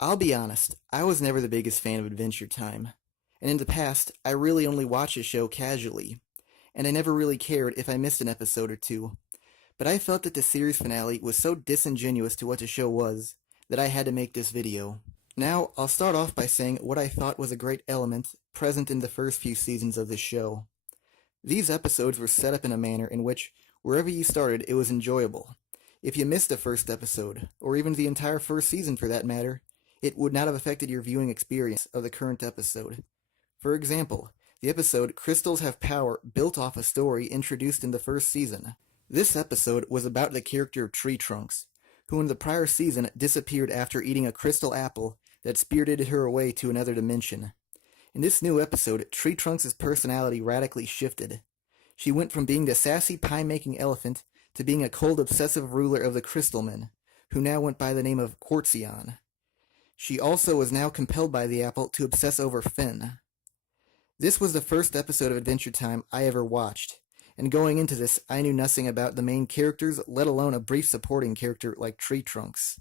I'll be honest, I was never the biggest fan of Adventure Time, and in the past, I really only watched the show casually, and I never really cared if I missed an episode or two. But I felt that the series finale was so disingenuous to what the show was that I had to make this video. Now, I'll start off by saying what I thought was a great element present in the first few seasons of this show. These episodes were set up in a manner in which, wherever you started, it was enjoyable. If you missed the first episode, or even the entire first season for that matter, it would not have affected your viewing experience of the current episode. For example, the episode Crystals Have Power built off a story introduced in the first season. This episode was about the character of Tree Trunks, who in the prior season disappeared after eating a crystal apple that spirited her away to another dimension. In this new episode, Tree Trunks' personality radically shifted. She went from being the sassy pie-making elephant to being a cold obsessive ruler of the Crystalmen, who now went by the name of Quartzion. She also was now compelled by the apple to obsess over Finn. This was the first episode of Adventure Time I ever watched, and going into this I knew nothing about the main characters, let alone a brief supporting character like Tree Trunks.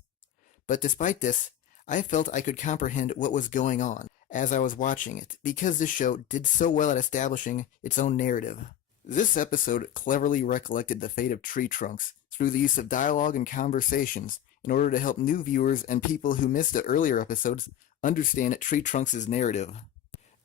But despite this, I felt I could comprehend what was going on as I was watching it, because this show did so well at establishing its own narrative. This episode cleverly recollected the fate of Tree Trunks through the use of dialogue and conversations in order to help new viewers and people who missed the earlier episodes understand Tree Trunks' narrative.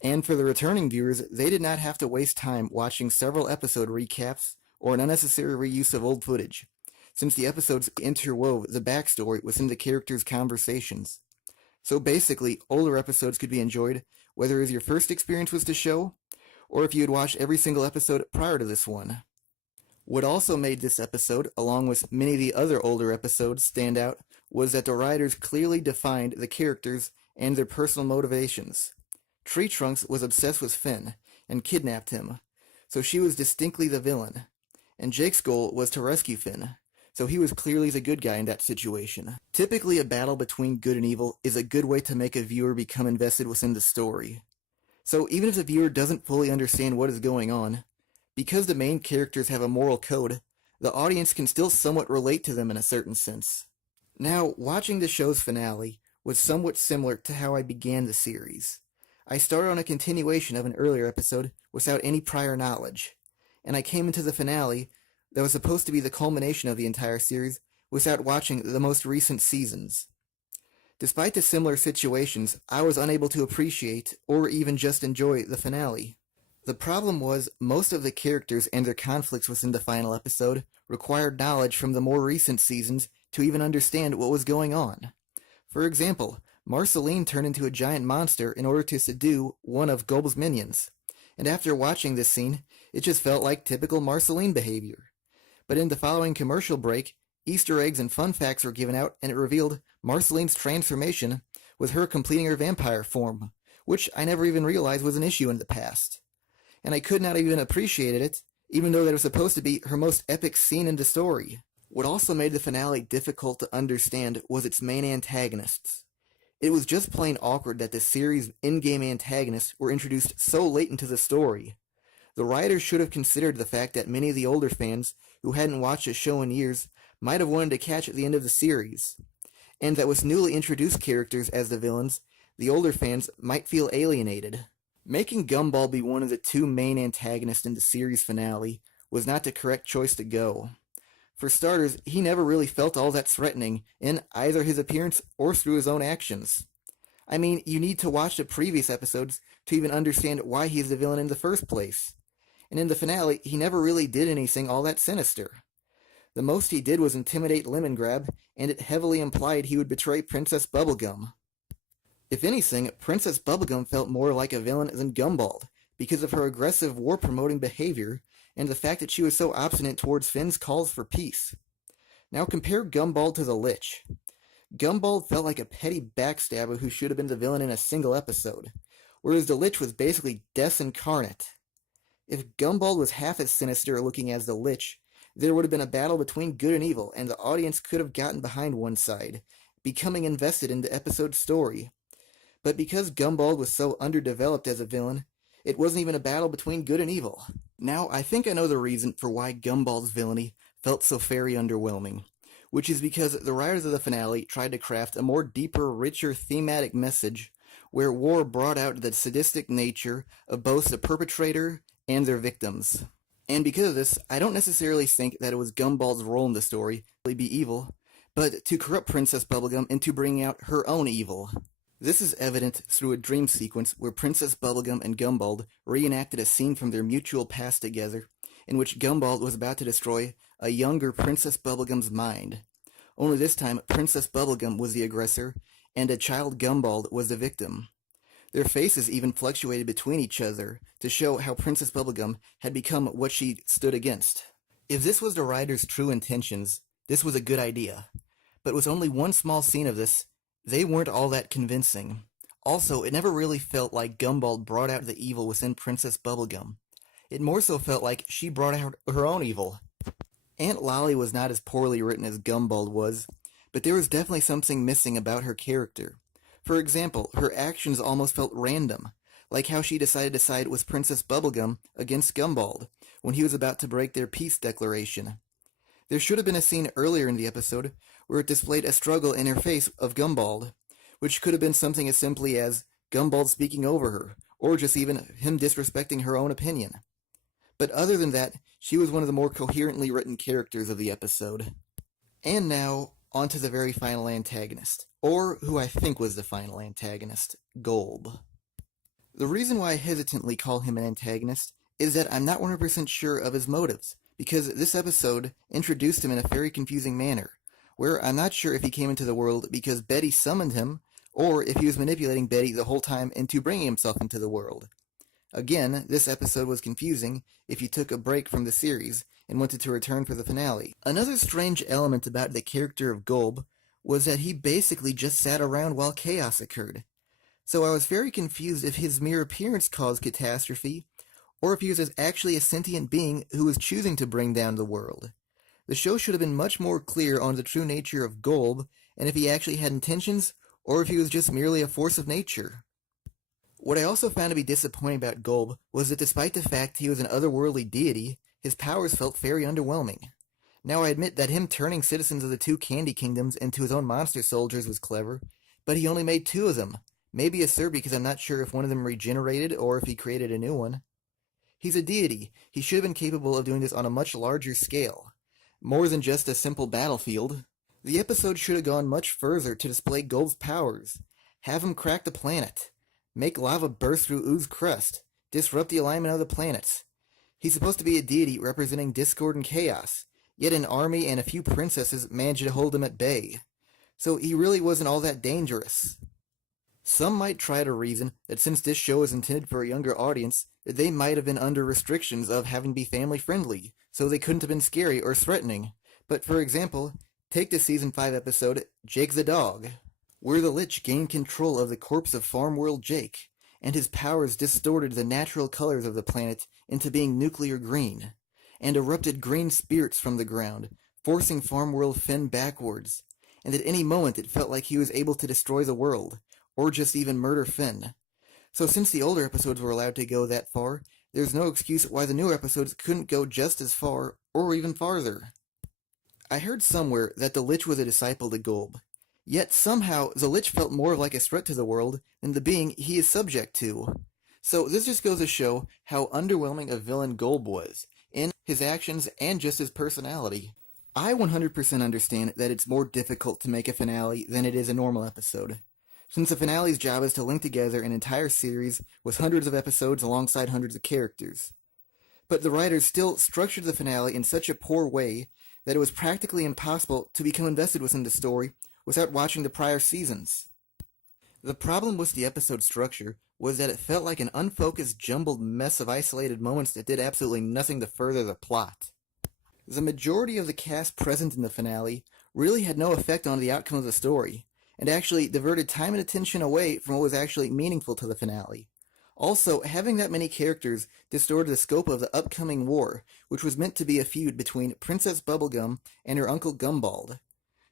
And for the returning viewers, they did not have to waste time watching several episode recaps or an unnecessary reuse of old footage, since the episodes interwove the backstory within the characters' conversations. So basically, older episodes could be enjoyed whether it was your first experience with the show, or if you had watched every single episode prior to this one. What also made this episode, along with many of the other older episodes, stand out was that the writers clearly defined the characters and their personal motivations. Tree Trunks was obsessed with Finn and kidnapped him, so she was distinctly the villain, and Jake's goal was to rescue Finn, so he was clearly the good guy in that situation. Typically, a battle between good and evil is a good way to make a viewer become invested within the story. So even if the viewer doesn't fully understand what is going on, because the main characters have a moral code, the audience can still somewhat relate to them in a certain sense. Now, watching the show's finale was somewhat similar to how I began the series. I started on a continuation of an earlier episode without any prior knowledge, and I came into the finale that was supposed to be the culmination of the entire series without watching the most recent seasons. Despite the similar situations, I was unable to appreciate or even just enjoy the finale. The problem was, most of the characters and their conflicts within the final episode required knowledge from the more recent seasons to even understand what was going on. For example, Marceline turned into a giant monster in order to subdue one of Gulb's minions, and after watching this scene, it just felt like typical Marceline behavior. But in the following commercial break, Easter eggs and fun facts were given out, and it revealed Marceline's transformation was her completing her vampire form, which I never even realized was an issue in the past. And I could not even appreciate it, even though that was supposed to be her most epic scene in the story. What also made the finale difficult to understand was its main antagonists. It was just plain awkward that the series' in-game antagonists were introduced so late into the story. The writers should have considered the fact that many of the older fans who hadn't watched the show in years might have wanted to catch at the end of the series, and that with newly introduced characters as the villains, the older fans might feel alienated. Making Gumball be one of the two main antagonists in the series finale was not the correct choice to go. For starters, he never really felt all that threatening in either his appearance or through his own actions. I mean, you need to watch the previous episodes to even understand why he is the villain in the first place. And in the finale, he never really did anything all that sinister. The most he did was intimidate Lemongrab, and it heavily implied he would betray Princess Bubblegum. If anything, Princess Bubblegum felt more like a villain than Gumball, because of her aggressive war-promoting behavior, and the fact that she was so obstinate towards Finn's calls for peace. Now compare Gumball to the Lich. Gumball felt like a petty backstabber who should have been the villain in a single episode, whereas the Lich was basically death incarnate. If Gumball was half as sinister looking as the Lich, there would have been a battle between good and evil, and the audience could have gotten behind one side, becoming invested in the episode's story. But because Gumball was so underdeveloped as a villain, it wasn't even a battle between good and evil. Now, I think I know the reason for why Gumball's villainy felt so very underwhelming, which is because the writers of the finale tried to craft a more deeper, richer thematic message where war brought out the sadistic nature of both the perpetrator and their victims. And because of this, I don't necessarily think that it was Gumball's role in the story to really be evil, but to corrupt Princess Bubblegum into bringing out her own evil. This is evident through a dream sequence where Princess Bubblegum and Gumball reenacted a scene from their mutual past together, in which Gumball was about to destroy a younger Princess Bubblegum's mind. Only this time, Princess Bubblegum was the aggressor, and a child Gumball was the victim. Their faces even fluctuated between each other to show how Princess Bubblegum had become what she stood against. If this was the writer's true intentions, this was a good idea. But with only one small scene of this, they weren't all that convincing. Also, it never really felt like Gumball brought out the evil within Princess Bubblegum. It more so felt like she brought out her own evil. Aunt Lolly was not as poorly written as Gumball was, but there was definitely something missing about her character. For example, her actions almost felt random, like how she decided to side with Princess Bubblegum against Gumball when he was about to break their peace declaration. There should have been a scene earlier in the episode where it displayed a struggle in her face of Gumball, which could have been something as simply as Gumball speaking over her, or just even him disrespecting her own opinion. But other than that, she was one of the more coherently written characters of the episode. And now, on to the very final antagonist, or who I think was the final antagonist, Golb. The reason why I hesitantly call him an antagonist is that I'm not 100% sure of his motives, because this episode introduced him in a very confusing manner, where I'm not sure if he came into the world because Betty summoned him, or if he was manipulating Betty the whole time into bringing himself into the world. Again, this episode was confusing if you took a break from the series and wanted to return for the finale. Another strange element about the character of Golb was that he basically just sat around while chaos occurred. So I was very confused if his mere appearance caused catastrophe, or if he was actually a sentient being who was choosing to bring down the world. The show should have been much more clear on the true nature of Golb, and if he actually had intentions, or if he was just merely a force of nature. What I also found to be disappointing about Golb was that despite the fact he was an otherworldly deity, his powers felt very underwhelming. Now I admit that him turning citizens of the two Candy Kingdoms into his own monster soldiers was clever, but he only made two of them. Maybe a third because I'm not sure if one of them regenerated or if he created a new one. He's a deity. He should have been capable of doing this on a much larger scale. More than just a simple battlefield. The episode should have gone much further to display Golb's powers. Have him crack the planet. Make lava burst through ooze crust. Disrupt the alignment of the planets. He's supposed to be a deity representing discord and chaos, yet an army and a few princesses managed to hold him at bay. So he really wasn't all that dangerous. Some might try to reason that since this show is intended for a younger audience, that they might have been under restrictions of having to be family-friendly, so they couldn't have been scary or threatening. But for example, take the Season 5 episode, Jake the Dog, where the Lich gained control of the corpse of Farm World Jake, and his powers distorted the natural colors of the planet into being nuclear green, and erupted green spirits from the ground, forcing Farm World Finn backwards, and at any moment it felt like he was able to destroy the world, or just even murder Finn. So since the older episodes were allowed to go that far, there's no excuse why the newer episodes couldn't go just as far, or even farther. I heard somewhere that the Lich was a disciple to Golb, yet somehow the Lich felt more like a threat to the world than the being he is subject to. So this just goes to show how underwhelming a villain Golb was, in his actions and just his personality. I 100% understand that it's more difficult to make a finale than it is a normal episode, since the finale's job is to link together an entire series with hundreds of episodes alongside hundreds of characters. But the writers still structured the finale in such a poor way that it was practically impossible to become invested within the story without watching the prior seasons. The problem with the episode structure was that it felt like an unfocused, jumbled mess of isolated moments that did absolutely nothing to further the plot. The majority of the cast present in the finale really had no effect on the outcome of the story, and actually diverted time and attention away from what was actually meaningful to the finale. Also, having that many characters distorted the scope of the upcoming war, which was meant to be a feud between Princess Bubblegum and her uncle Gumball.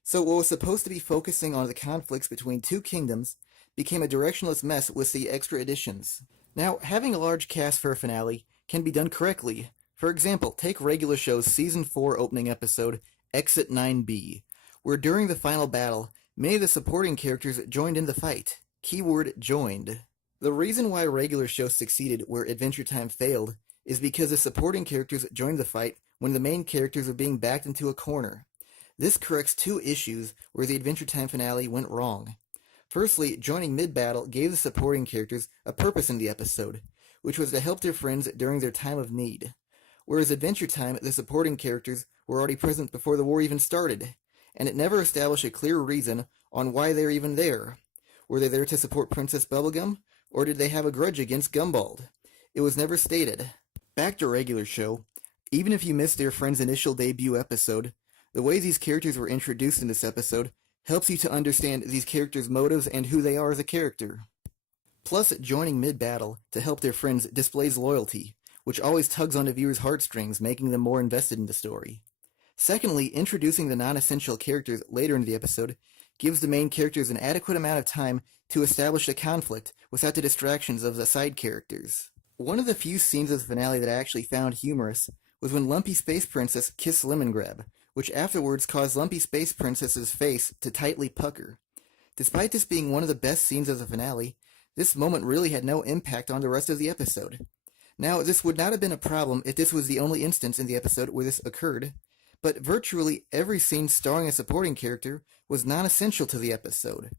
So what was supposed to be focusing on the conflicts between two kingdoms became a directionless mess with the extra additions. Now, having a large cast for a finale can be done correctly. For example, take regular show's Season 4 opening episode, Exit 9B, where during the final battle, many of the supporting characters joined in the fight. Keyword joined. The reason why regular shows succeeded where Adventure Time failed is because the supporting characters joined the fight when the main characters were being backed into a corner. This corrects two issues where the Adventure Time finale went wrong. Firstly, joining mid-battle gave the supporting characters a purpose in the episode, which was to help their friends during their time of need. Whereas Adventure Time, the supporting characters were already present before the war even started, and it never established a clear reason on why they were even there. Were they there to support Princess Bubblegum, or did they have a grudge against Gumball? It was never stated. Back to regular show, even if you missed their friend's initial debut episode, the way these characters were introduced in this episode helps you to understand these characters' motives and who they are as a character. Plus, joining mid-battle to help their friends displays loyalty, which always tugs on the viewer's heartstrings, making them more invested in the story. Secondly, introducing the non-essential characters later in the episode gives the main characters an adequate amount of time to establish a conflict without the distractions of the side characters. One of the few scenes of the finale that I actually found humorous was when Lumpy Space Princess kissed Lemongrab, which afterwards caused Lumpy Space Princess's face to tightly pucker. Despite this being one of the best scenes of the finale, this moment really had no impact on the rest of the episode. Now, this would not have been a problem if this was the only instance in the episode where this occurred, but virtually every scene starring a supporting character was non-essential to the episode.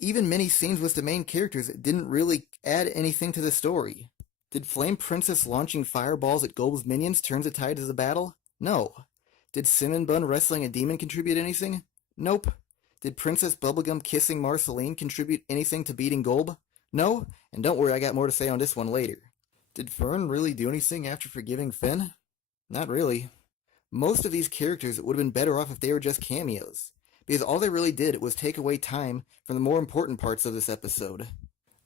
Even many scenes with the main characters didn't really add anything to the story. Did Flame Princess launching fireballs at Golb's minions turn the tide of the battle? No. Did Cinnamon Bun wrestling a demon contribute anything? Nope. Did Princess Bubblegum kissing Marceline contribute anything to beating Golb? No, and don't worry, I got more to say on this one later. Did Fern really do anything after forgiving Finn? Not really. Most of these characters would have been better off if they were just cameos, because all they really did was take away time from the more important parts of this episode.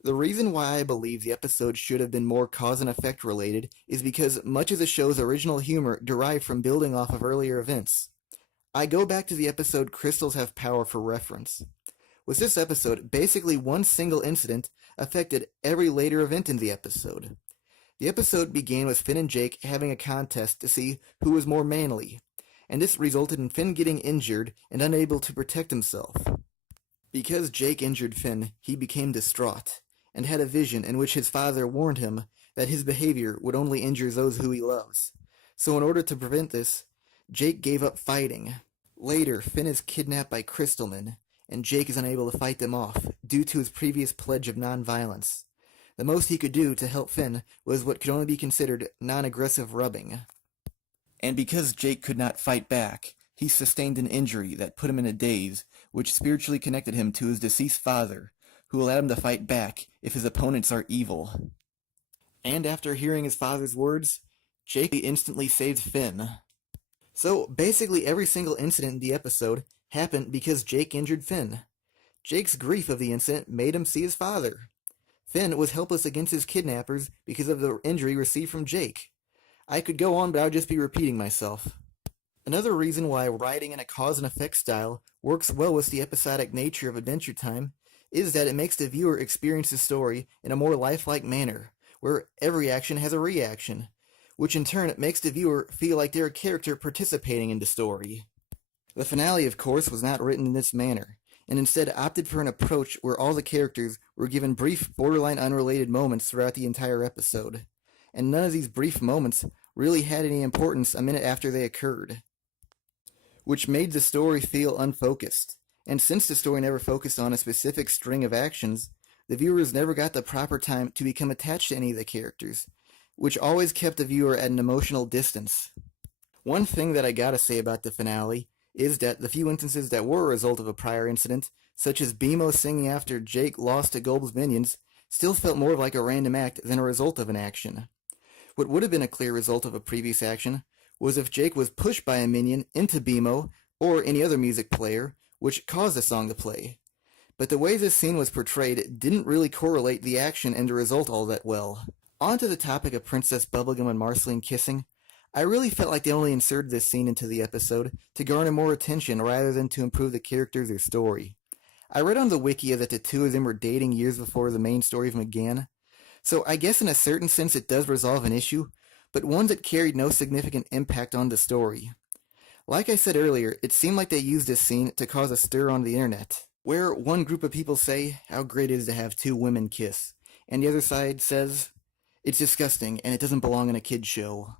The reason why I believe the episode should have been more cause and effect related is because much of the show's original humor derived from building off of earlier events. I go back to the episode Crystals Have Power for reference. With this episode, basically one single incident affected every later event in the episode. The episode began with Finn and Jake having a contest to see who was more manly, and this resulted in Finn getting injured and unable to protect himself. Because Jake injured Finn, he became distraught, and had a vision in which his father warned him that his behavior would only injure those who he loves. So in order to prevent this, Jake gave up fighting. Later, Finn is kidnapped by Crystalman, and Jake is unable to fight them off due to his previous pledge of non-violence. The most he could do to help Finn was what could only be considered non-aggressive rubbing. And because Jake could not fight back, he sustained an injury that put him in a daze, which spiritually connected him to his deceased father, who allowed him to fight back if his opponents are evil. And after hearing his father's words, Jake instantly saved Finn. So basically every single incident in the episode happened because Jake injured Finn. Jake's grief of the incident made him see his father. Finn was helpless against his kidnappers because of the injury received from Jake. I could go on, but I would just be repeating myself. Another reason why writing in a cause and effect style works well with the episodic nature of Adventure Time is that it makes the viewer experience the story in a more lifelike manner, where every action has a reaction, which in turn makes the viewer feel like they're a character participating in the story. The finale, of course, was not written in this manner, and instead opted for an approach where all the characters were given brief, borderline unrelated moments throughout the entire episode, and none of these brief moments really had any importance a minute after they occurred, which made the story feel unfocused. And since the story never focused on a specific string of actions, the viewers never got the proper time to become attached to any of the characters, which always kept the viewer at an emotional distance. One thing that I gotta say about the finale is that the few instances that were a result of a prior incident, such as Beemo singing after Jake lost to Golb's minions, still felt more like a random act than a result of an action. What would have been a clear result of a previous action was if Jake was pushed by a minion into Beemo or any other music player, which caused the song to play. But the way this scene was portrayed didn't really correlate the action and the result all that well. On to the topic of Princess Bubblegum and Marceline kissing, I really felt like they only inserted this scene into the episode to garner more attention rather than to improve the characters or story. I read on the wiki that the two of them were dating years before the main story even began, so I guess in a certain sense it does resolve an issue, but one that carried no significant impact on the story. Like I said earlier, it seemed like they used this scene to cause a stir on the internet, where one group of people say how great it is to have two women kiss, and the other side says it's disgusting and it doesn't belong in a kid's show.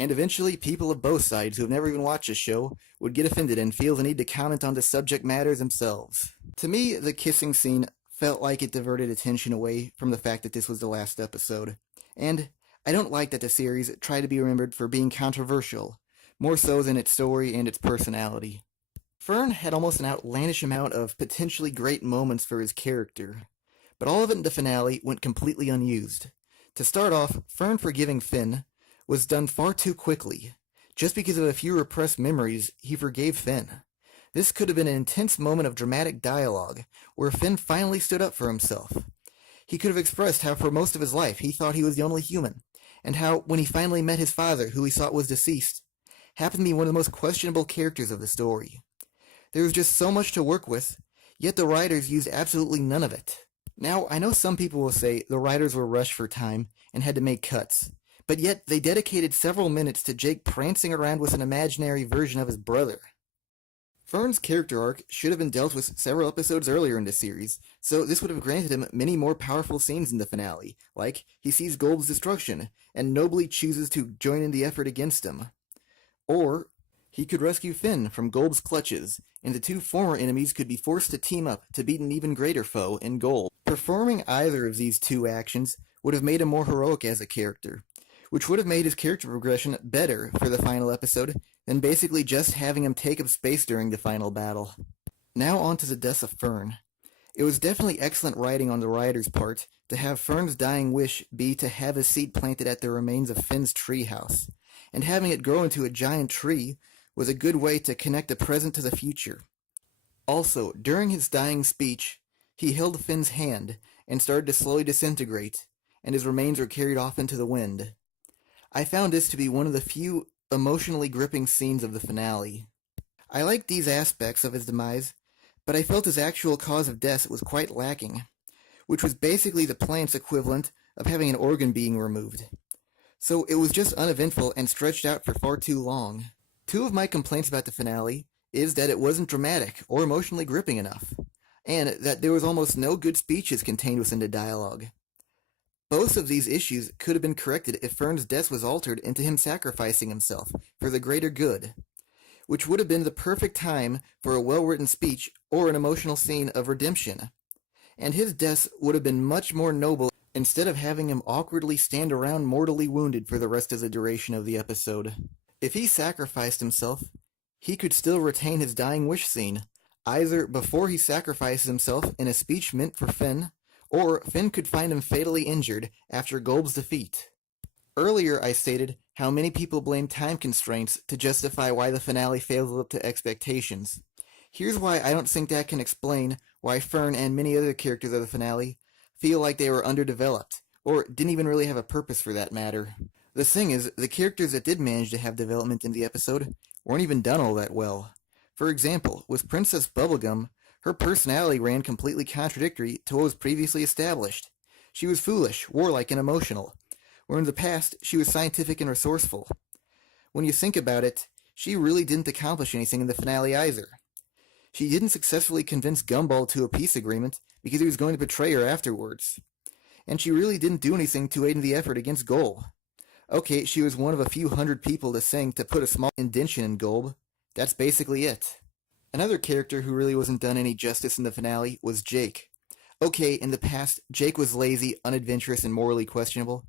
And eventually, people of both sides who have never even watched the show would get offended and feel the need to comment on the subject matters themselves. To me, the kissing scene felt like it diverted attention away from the fact that this was the last episode. And I don't like that the series tried to be remembered for being controversial, more so than its story and its personality. Fern had almost an outlandish amount of potentially great moments for his character, but all of it in the finale went completely unused. To start off, Fern forgiving Finn was done far too quickly. Just because of a few repressed memories, he forgave Finn. This could have been an intense moment of dramatic dialogue, where Finn finally stood up for himself. He could have expressed how for most of his life he thought he was the only human, and how, when he finally met his father, who he thought was deceased, happened to be one of the most questionable characters of the story. There was just so much to work with, yet the writers used absolutely none of it. Now, I know some people will say the writers were rushed for time and had to make cuts, but yet they dedicated several minutes to Jake prancing around with an imaginary version of his brother. Fern's character arc should have been dealt with several episodes earlier in the series, so this would have granted him many more powerful scenes in the finale, like he sees Gold's destruction and nobly chooses to join in the effort against him. Or he could rescue Finn from Golb's clutches, and the two former enemies could be forced to team up to beat an even greater foe in Golb. Performing either of these two actions would have made him more heroic as a character, which would have made his character progression better for the final episode than basically just having him take up space during the final battle. Now on to the death of Fern. It was definitely excellent writing on the writer's part to have Fern's dying wish be to have his seed planted at the remains of Finn's treehouse, and having it grow into a giant tree was a good way to connect the present to the future. Also, during his dying speech, he held Finn's hand and started to slowly disintegrate, and his remains were carried off into the wind. I found this to be one of the few emotionally gripping scenes of the finale. I liked these aspects of his demise, but I felt his actual cause of death was quite lacking, which was basically the plant's equivalent of having an organ being removed. So it was just uneventful and stretched out for far too long. Two of my complaints about the finale is that it wasn't dramatic or emotionally gripping enough, and that there was almost no good speeches contained within the dialogue. Both of these issues could have been corrected if Fern's death was altered into him sacrificing himself for the greater good, which would have been the perfect time for a well-written speech or an emotional scene of redemption. And his death would have been much more noble instead of having him awkwardly stand around mortally wounded for the rest of the duration of the episode. If he sacrificed himself, he could still retain his dying wish scene, either before he sacrifices himself in a speech meant for Finn, or Finn could find him fatally injured after Golb's defeat. Earlier I stated how many people blame time constraints to justify why the finale failed up to expectations. Here's why I don't think that can explain why Fern and many other characters of the finale feel like they were underdeveloped, or didn't even really have a purpose for that matter. The thing is, the characters that did manage to have development in the episode weren't even done all that well. For example, with Princess Bubblegum, her personality ran completely contradictory to what was previously established. She was foolish, warlike, and emotional, where in the past she was scientific and resourceful. When you think about it, she really didn't accomplish anything in the finale either. She didn't successfully convince Gumball to a peace agreement because he was going to betray her afterwards. And she really didn't do anything to aid in the effort against Golb. Okay, she was one of a few hundred people to sing to put a small indentation in Golb. That's basically it. Another character who really wasn't done any justice in the finale was Jake. Okay, in the past, Jake was lazy, unadventurous, and morally questionable,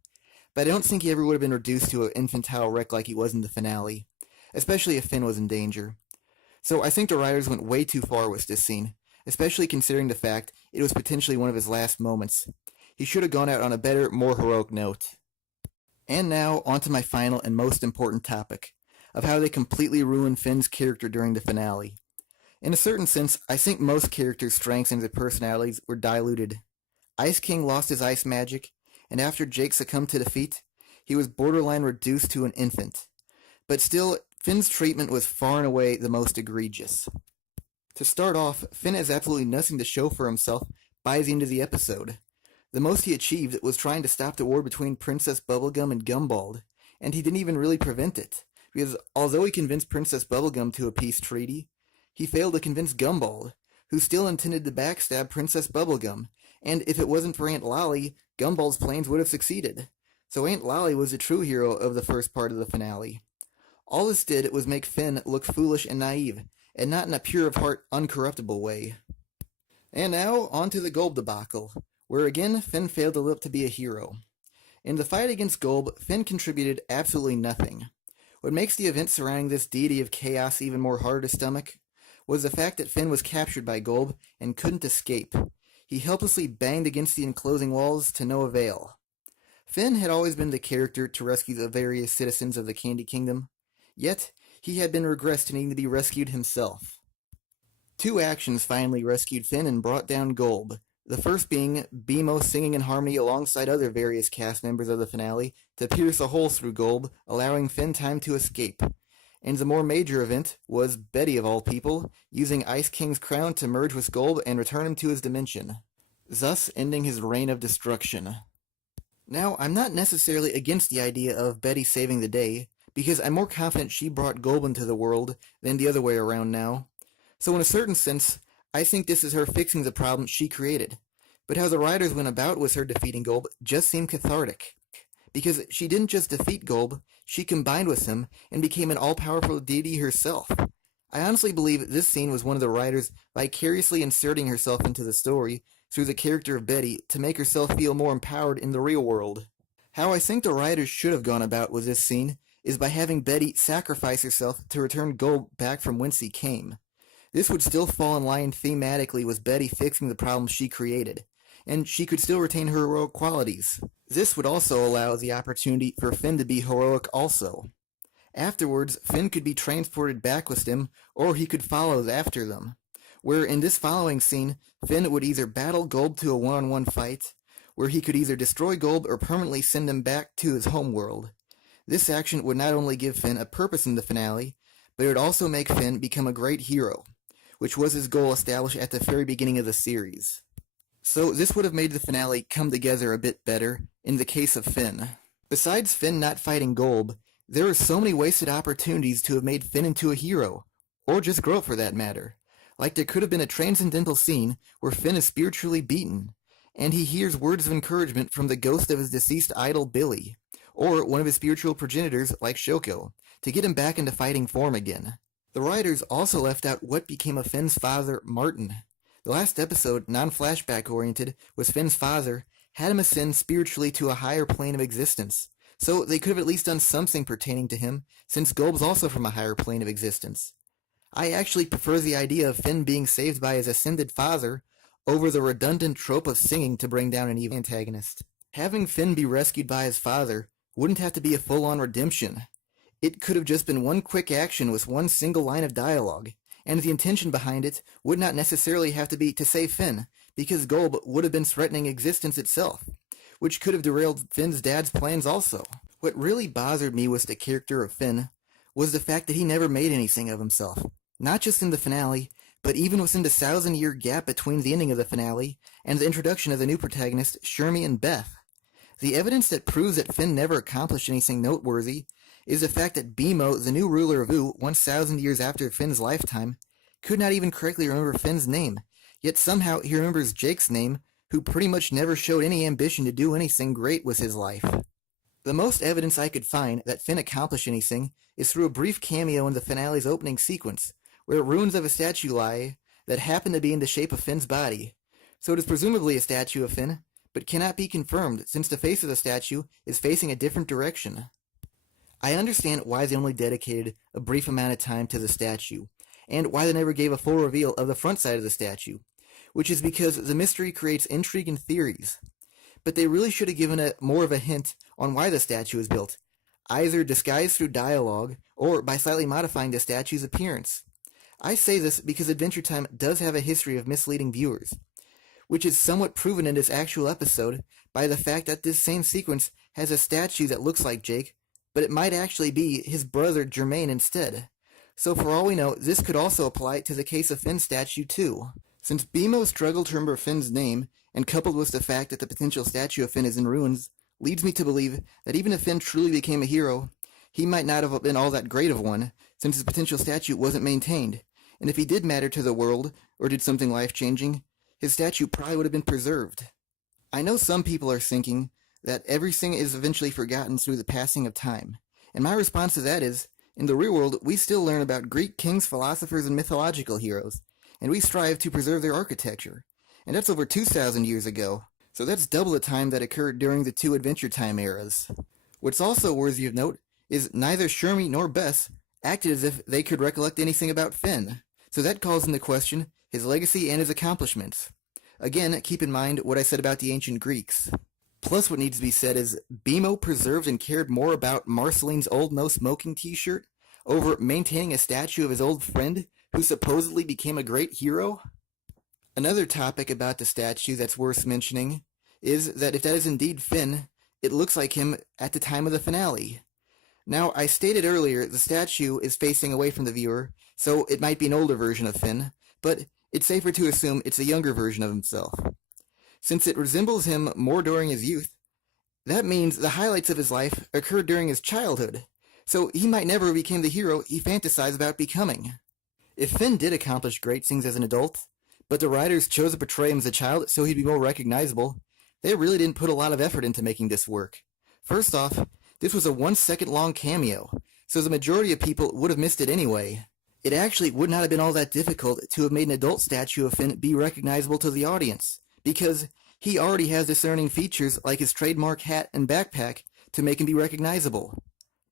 but I don't think he ever would have been reduced to an infantile wreck like he was in the finale, especially if Finn was in danger. So I think the writers went way too far with this scene, especially considering the fact it was potentially one of his last moments. He should have gone out on a better, more heroic note. And now, on to my final and most important topic, of how they completely ruined Finn's character during the finale. In a certain sense, I think most characters' strengths and their personalities were diluted. Ice King lost his ice magic, and after Jake succumbed to defeat, he was borderline reduced to an infant. But still, Finn's treatment was far and away the most egregious. To start off, Finn has absolutely nothing to show for himself by the end of the episode. The most he achieved was trying to stop the war between Princess Bubblegum and Gumball, and he didn't even really prevent it, because although he convinced Princess Bubblegum to a peace treaty, he failed to convince Gumball, who still intended to backstab Princess Bubblegum, and if it wasn't for Aunt Lolly, Gumball's plans would have succeeded. So Aunt Lolly was the true hero of the first part of the finale. All this did was make Finn look foolish and naive, and not in a pure of heart, uncorruptible way. And now, on to the Golb debacle, where again Finn failed to live up to be a hero. In the fight against Golb, Finn contributed absolutely nothing. What makes the event surrounding this deity of chaos even more hard to stomach was the fact that Finn was captured by Golb and couldn't escape. He helplessly banged against the enclosing walls to no avail. Finn had always been the character to rescue the various citizens of the Candy Kingdom, yet he had been regressed to needing to be rescued himself. Two actions finally rescued Finn and brought down Golb, the first being BMO singing in harmony alongside other various cast members of the finale to pierce a hole through Golb, allowing Finn time to escape. And the more major event was Betty, of all people, using Ice King's crown to merge with Golb and return him to his dimension, thus ending his reign of destruction. Now, I'm not necessarily against the idea of Betty saving the day, because I'm more confident she brought Golb into the world than the other way around now. So in a certain sense, I think this is her fixing the problem she created. But how the writers went about with her defeating Golb just seemed cathartic. Because she didn't just defeat Golb, she combined with him and became an all-powerful deity herself. I honestly believe this scene was one of the writers vicariously inserting herself into the story through the character of Betty to make herself feel more empowered in the real world. How I think the writers should have gone about with this scene is by having Betty sacrifice herself to return Golb back from whence he came. This would still fall in line thematically with Betty fixing the problems she created, and she could still retain her heroic qualities. This would also allow the opportunity for Finn to be heroic also. Afterwards, Finn could be transported back with them, or he could follow after them, where in this following scene, Finn would either battle Golb to a one-on-one fight, where he could either destroy Golb or permanently send him back to his homeworld. This action would not only give Finn a purpose in the finale, but it would also make Finn become a great hero, which was his goal established at the very beginning of the series. So this would have made the finale come together a bit better in the case of Finn. Besides Finn not fighting Golb, there are so many wasted opportunities to have made Finn into a hero, or just grow up for that matter. Like there could have been a transcendental scene where Finn is spiritually beaten, and he hears words of encouragement from the ghost of his deceased idol Billy, or one of his spiritual progenitors like Shoko, to get him back into fighting form again. The writers also left out what became of Finn's father, Martin. The last episode, non-flashback oriented, was Finn's father, had him ascend spiritually to a higher plane of existence, so they could have at least done something pertaining to him, since Golb's also from a higher plane of existence. I actually prefer the idea of Finn being saved by his ascended father over the redundant trope of singing to bring down an evil antagonist. Having Finn be rescued by his father wouldn't have to be a full-on redemption. It could have just been one quick action with one single line of dialogue, and the intention behind it would not necessarily have to be to save Finn, because Golb would have been threatening existence itself, which could have derailed Finn's dad's plans also. What really bothered me with the character of Finn was the fact that he never made anything of himself, not just in the finale, but even within the 1,000-year gap between the ending of the finale and the introduction of the new protagonist, Shermie and Beth. The evidence that proves that Finn never accomplished anything noteworthy is the fact that BMO, the new ruler of Ooo, 1,000 years after Finn's lifetime, could not even correctly remember Finn's name, yet somehow he remembers Jake's name, who pretty much never showed any ambition to do anything great with his life. The most evidence I could find that Finn accomplished anything is through a brief cameo in the finale's opening sequence, where ruins of a statue lie that happen to be in the shape of Finn's body. So it is presumably a statue of Finn, but cannot be confirmed since the face of the statue is facing a different direction. I understand why they only dedicated a brief amount of time to the statue, and why they never gave a full reveal of the front side of the statue, which is because the mystery creates intrigue and theories. But they really should have given more of a hint on why the statue is built, either disguised through dialogue, or by slightly modifying the statue's appearance. I say this because Adventure Time does have a history of misleading viewers, which is somewhat proven in this actual episode by the fact that this same sequence has a statue that looks like Jake, but it might actually be his brother Jermaine instead. So for all we know, this could also apply to the case of Finn's statue too. Since BMO struggled to remember Finn's name, and coupled with the fact that the potential statue of Finn is in ruins, leads me to believe that even if Finn truly became a hero, he might not have been all that great of one, since his potential statue wasn't maintained, and if he did matter to the world, or did something life-changing, his statue probably would have been preserved. I know some people are thinking that everything is eventually forgotten through the passing of time, and my response to that is, in the real world, we still learn about Greek kings, philosophers, and mythological heroes, and we strive to preserve their architecture. And that's over 2,000 years ago, so that's double the time that occurred during the two Adventure Time eras. What's also worthy of note is neither Shermie nor Bess acted as if they could recollect anything about Finn, so that calls into question his legacy and his accomplishments. Again, keep in mind what I said about the ancient Greeks. Plus, what needs to be said is BMO preserved and cared more about Marceline's old no smoking t-shirt over maintaining a statue of his old friend who supposedly became a great hero. Another topic about the statue that's worth mentioning is that if that is indeed Finn, it looks like him at the time of the finale. Now, I stated earlier the statue is facing away from the viewer, so it might be an older version of Finn, but it's safer to assume it's a younger version of himself. Since it resembles him more during his youth, that means the highlights of his life occurred during his childhood, so he might never become the hero he fantasized about becoming. If Finn did accomplish great things as an adult, but the writers chose to portray him as a child so he'd be more recognizable, they really didn't put a lot of effort into making this work. First off, this was a 1 second long cameo, so the majority of people would have missed it anyway. It actually would not have been all that difficult to have made an adult statue of Finn be recognizable to the audience, because he already has discerning features like his trademark hat and backpack to make him be recognizable.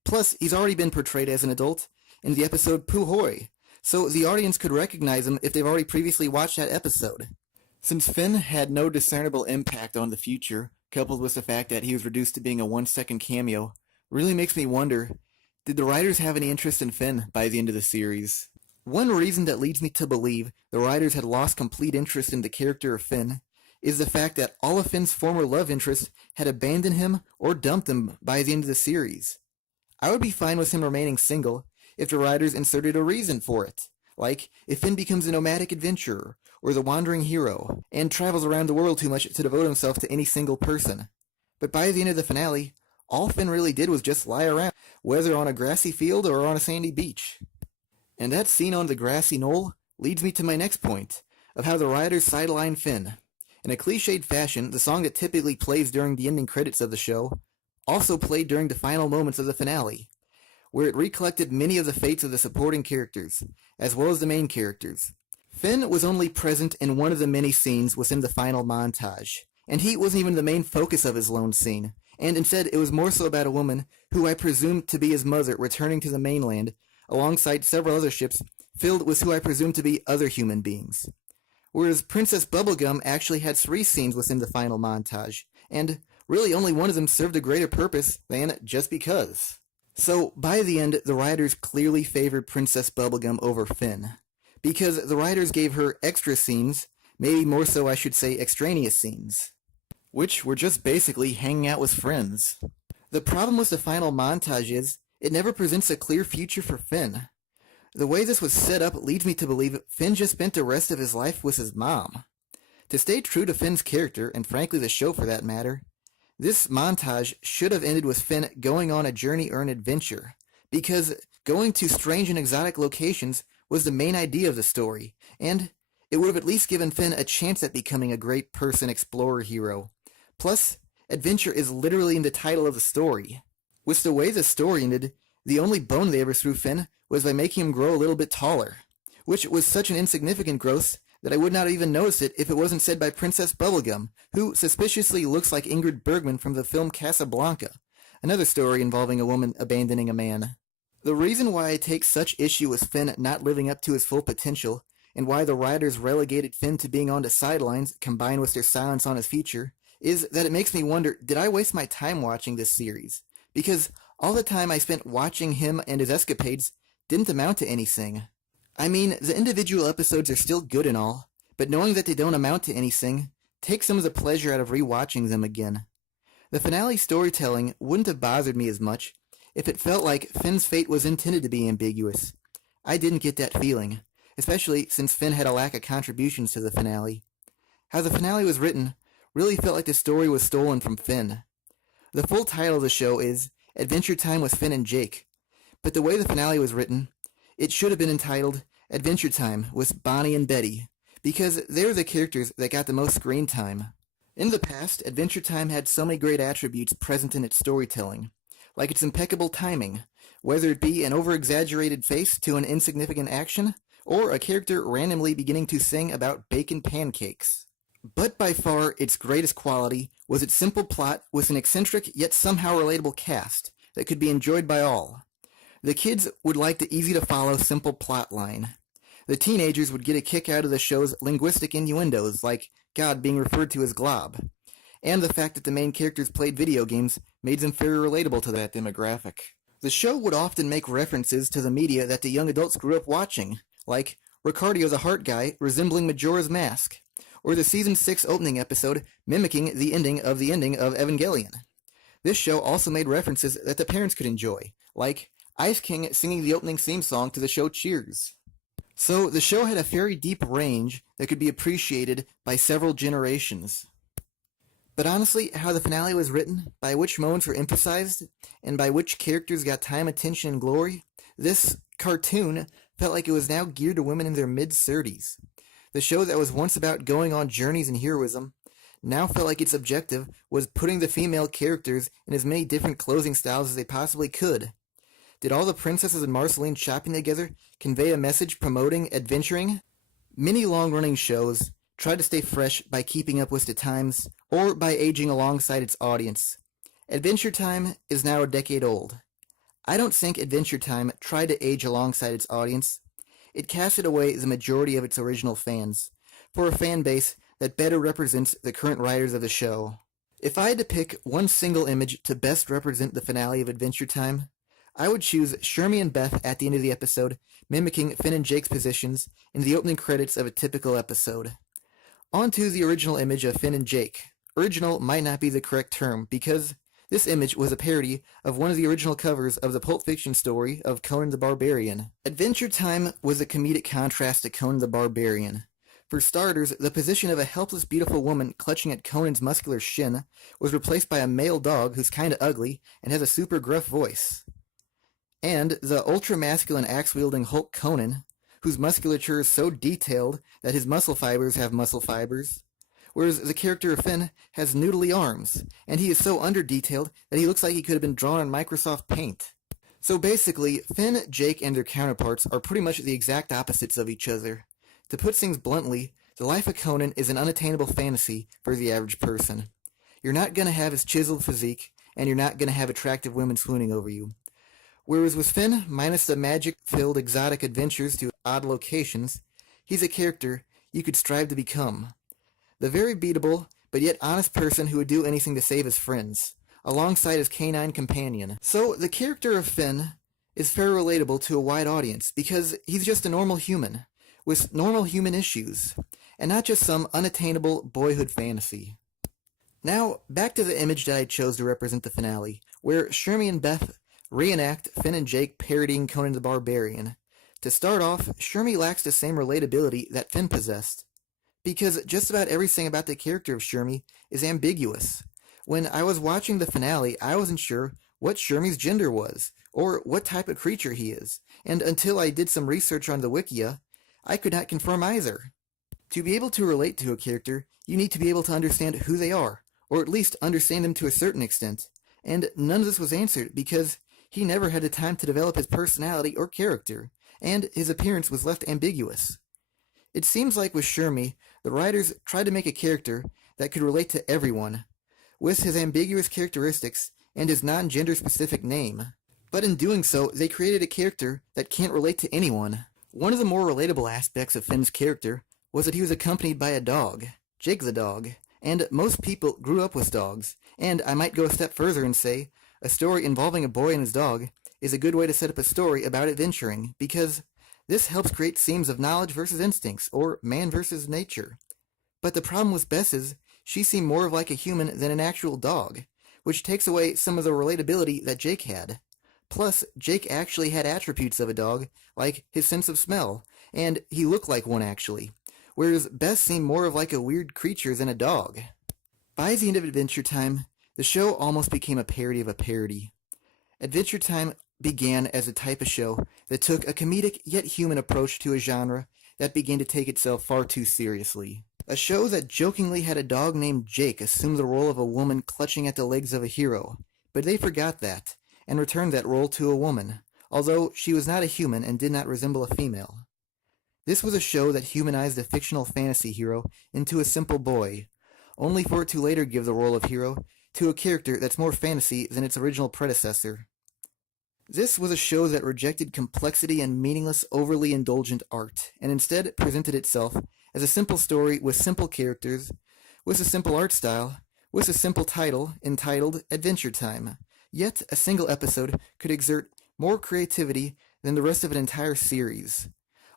Plus, he's already been portrayed as an adult in the episode Puhoi, so the audience could recognize him if they've already previously watched that episode. Since Finn had no discernible impact on the future, coupled with the fact that he was reduced to being a 1 second cameo, really makes me wonder, did the writers have any interest in Finn by the end of the series? One reason that leads me to believe the writers had lost complete interest in the character of Finn is the fact that all of Finn's former love interests had abandoned him or dumped him by the end of the series. I would be fine with him remaining single if the writers inserted a reason for it, like if Finn becomes a nomadic adventurer or the wandering hero and travels around the world too much to devote himself to any single person. But by the end of the finale, all Finn really did was just lie around, whether on a grassy field or on a sandy beach. And that scene on the grassy knoll leads me to my next point, of how the writers sideline Finn. In a cliched fashion, the song that typically plays during the ending credits of the show also played during the final moments of the finale, where it recollected many of the fates of the supporting characters, as well as the main characters. Finn was only present in one of the many scenes within the final montage, and he wasn't even the main focus of his lone scene, and instead it was more so about a woman who I presumed to be his mother returning to the mainland, alongside several other ships filled with who I presumed to be other human beings. Whereas Princess Bubblegum actually had 3 scenes within the final montage, and really only one of them served a greater purpose than just because. So, by the end, the writers clearly favored Princess Bubblegum over Finn, because the writers gave her extra scenes, maybe more so I should say extraneous scenes, which were just basically hanging out with friends. The problem with the final montage is, it never presents a clear future for Finn. The way this was set up leads me to believe Finn just spent the rest of his life with his mom. To stay true to Finn's character, and frankly the show for that matter, this montage should have ended with Finn going on a journey or an adventure, because going to strange and exotic locations was the main idea of the story, and it would have at least given Finn a chance at becoming a great person explorer hero. Plus, adventure is literally in the title of the story. With the way the story ended, the only bone they ever threw Finn was by making him grow a little bit taller, which was such an insignificant growth that I would not even notice it if it wasn't said by Princess Bubblegum, who suspiciously looks like Ingrid Bergman from the film Casablanca, another story involving a woman abandoning a man. The reason why I take such issue with Finn not living up to his full potential, and why the writers relegated Finn to being on the sidelines combined with their silence on his future, is that it makes me wonder, did I waste my time watching this series? Because all the time I spent watching him and his escapades didn't amount to anything. I mean, the individual episodes are still good and all, but knowing that they don't amount to anything takes some of the pleasure out of rewatching them again. The finale storytelling wouldn't have bothered me as much if it felt like Finn's fate was intended to be ambiguous. I didn't get that feeling, especially since Finn had a lack of contributions to the finale. How the finale was written really felt like the story was stolen from Finn. The full title of the show is Adventure Time with Finn and Jake, But the way the finale was written, it should have been entitled Adventure Time with Bonnie and Betty, because they're the characters that got the most screen time. In the past, Adventure Time had so many great attributes present in its storytelling, like its impeccable timing, whether it be an over-exaggerated face to an insignificant action, or a character randomly beginning to sing about bacon pancakes. But by far, its greatest quality was its simple plot with an eccentric yet somehow relatable cast that could be enjoyed by all. The kids would like the easy-to-follow simple plot line. The teenagers would get a kick out of the show's linguistic innuendos, like God being referred to as Glob, and the fact that the main characters played video games made them very relatable to that demographic. The show would often make references to the media that the young adults grew up watching, like Ricardio the Heart Guy resembling Majora's Mask, or the Season 6 opening episode mimicking the ending of Evangelion. This show also made references that the parents could enjoy, like Ice King singing the opening theme song to the show Cheers. So the show had a very deep range that could be appreciated by several generations. But honestly, how the finale was written, by which moments were emphasized, and by which characters got time, attention, and glory, this cartoon felt like it was now geared to women in their mid-30s. The show that was once about going on journeys and heroism now felt like its objective was putting the female characters in as many different clothing styles as they possibly could. Did all the princesses and Marceline shopping together convey a message promoting adventuring? Many long-running shows tried to stay fresh by keeping up with the times or by aging alongside its audience. Adventure Time is now a decade old. I don't think Adventure Time tried to age alongside its audience. It casted away the majority of its original fans for a fan base that better represents the current writers of the show. If I had to pick one single image to best represent the finale of Adventure Time, I would choose Shermie and Beth at the end of the episode, mimicking Finn and Jake's positions in the opening credits of a typical episode. On to the original image of Finn and Jake. Original might not be the correct term, because this image was a parody of one of the original covers of the Pulp Fiction story of Conan the Barbarian. Adventure Time was a comedic contrast to Conan the Barbarian. For starters, the position of a helpless, beautiful woman clutching at Conan's muscular shin was replaced by a male dog who's kinda ugly and has a super gruff voice. And the ultra-masculine axe-wielding Hulk Conan, whose musculature is so detailed that his muscle fibers have muscle fibers, whereas the character of Finn has noodly arms, and he is so under-detailed that he looks like he could have been drawn on Microsoft Paint. So basically, Finn, Jake, and their counterparts are pretty much the exact opposites of each other. To put things bluntly, the life of Conan is an unattainable fantasy for the average person. You're not going to have his chiseled physique, and you're not going to have attractive women swooning over you. Whereas with Finn, minus the magic-filled exotic adventures to odd locations, he's a character you could strive to become. The very beatable, but yet honest person who would do anything to save his friends, alongside his canine companion. So the character of Finn is very relatable to a wide audience, because he's just a normal human, with normal human issues, and not just some unattainable boyhood fantasy. Now, back to the image that I chose to represent the finale, where Shermie and Beth reenact Finn and Jake parodying Conan the Barbarian. To start off, Shermie lacks the same relatability that Finn possessed, because just about everything about the character of Shermie is ambiguous. When I was watching the finale, I wasn't sure what Shermie's gender was, or what type of creature he is, and until I did some research on the Wikia, I could not confirm either. To be able to relate to a character, you need to be able to understand who they are, or at least understand them to a certain extent, and none of this was answered because he never had the time to develop his personality or character, and his appearance was left ambiguous. It seems like with Shermie, the writers tried to make a character that could relate to everyone, with his ambiguous characteristics and his non-gender specific name. But in doing so, they created a character that can't relate to anyone. One of the more relatable aspects of Finn's character was that he was accompanied by a dog, Jake the dog, and most people grew up with dogs, and I might go a step further and say, a story involving a boy and his dog is a good way to set up a story about adventuring, because this helps create themes of knowledge versus instincts, or man versus nature. But the problem with Bess is, she seemed more of like a human than an actual dog, which takes away some of the relatability that Jake had. Plus, Jake actually had attributes of a dog, like his sense of smell, and he looked like one actually, whereas Bess seemed more of like a weird creature than a dog. By the end of Adventure Time, the show almost became a parody of a parody. Adventure Time began as a type of show that took a comedic yet human approach to a genre that began to take itself far too seriously. A show that jokingly had a dog named Jake assume the role of a woman clutching at the legs of a hero, but they forgot that, and returned that role to a woman, although she was not a human and did not resemble a female. This was a show that humanized a fictional fantasy hero into a simple boy, only for it to later give the role of hero to a character that's more fantasy than its original predecessor. This was a show that rejected complexity and meaningless, overly indulgent art, and instead presented itself as a simple story with simple characters, with a simple art style, with a simple title entitled Adventure Time. Yet, a single episode could exert more creativity than the rest of an entire series,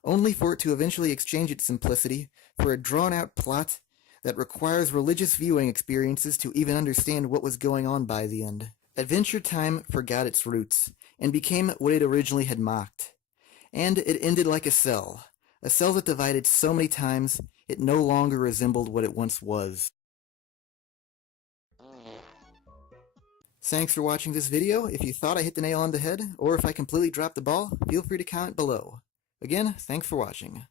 only for it to eventually exchange its simplicity for a drawn-out plot that requires religious viewing experiences to even understand what was going on by the end. Adventure Time forgot its roots, and became what it originally had mocked. And it ended like a cell that divided so many times it no longer resembled what it once was. Thanks for watching this video. If you thought I hit the nail on the head, or if I completely dropped the ball, feel free to comment below. Again, thanks for watching.